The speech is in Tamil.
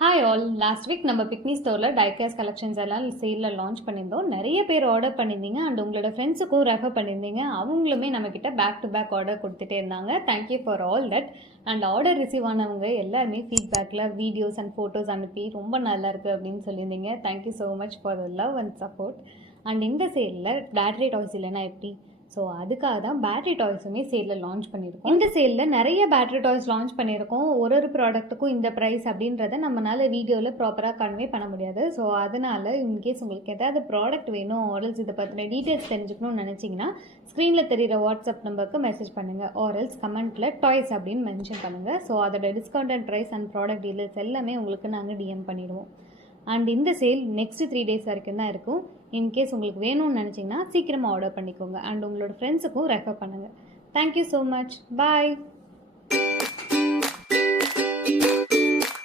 ஹாய் ஆல், லாஸ்ட் வீக் நம்ம பிக்னி ஸ்டோரில் டைகாஸ் கலெக்ஷன்ஸ் எல்லாம் சேலில் லான்ச் பண்ணியிருந்தோம். நிறைய பேர் ஆர்டர் பண்ணியிருந்தீங்க அண்ட் உங்களோட ஃப்ரெண்ட்ஸுக்கும் ரெஃபர் பண்ணியிருந்தீங்க. அவங்களுமே நம்மக்கிட்ட பேக் டு பேக் ஆர்டர் கொடுத்துட்டே இருந்தாங்க. Thank you for all that. And order receive ஆனவங்க எல்லாருமே ஃபீட்பேக்கில் வீடியோஸ் அண்ட் ஃபோட்டோஸ் அனுப்பி ரொம்ப நல்லா இருக்குது அப்படின்னு சொல்லியிருந்தீங்க. Thank you so much for the love and support. And இந்த சேலில் பேட்டரி டாய்ஸ் இல்லைன்னா எப்படி, ஸோ அதுக்காக தான் பேட்டரி டாய்ஸுமே சேலில் லான்ச் பண்ணியிருக்கோம். இந்த சேலில் நிறைய பேட்டரி டாய்ஸ் லான்ச் பண்ணியிருக்கோம். ஒரு ப்ராடக்ட்டுக்கும் இந்த ப்ரைஸ் அப்படின்றத நம்மளால் வீடியோவில் ப்ராப்பராக கன்வே பண்ண முடியாது. ஸோ அதனால் இன்கேஸ் உங்களுக்கு ஏதாவது ப்ராடக்ட் வேணும் ஆர்எல்ஸ் இதை பற்றின டீட்டெயில்ஸ் தெரிஞ்சுக்கணும்னு நினச்சிங்கன்னா ஸ்க்ரீனில் தெரிகிற வாட்ஸ்அப் நம்பருக்கு மெசேஜ் பண்ணுங்கள். ஆர்எல்ஸ் கமெண்ட்டில் டாய்ஸ் அப்படின்னு மென்ஷன் பண்ணுங்கள். ஸோ அதோட discount and price and product details எல்லாமே உங்களுக்கு நாங்கள் டிஎம் பண்ணிடுவோம். அண்ட் இந்த சேல் நெக்ஸ்ட் 3 days வரைக்கும் தான் இருக்கும். இன்கேஸ் உங்களுக்கு வேணும்னு நினச்சிங்கன்னா சீக்கிரமாக ஆர்டர் பண்ணிக்கோங்க அண்ட் உங்களோட ஃப்ரெண்ட்ஸுக்கும் ரெஃபர் பண்ணுங்கள். Thank you so much. பாய்.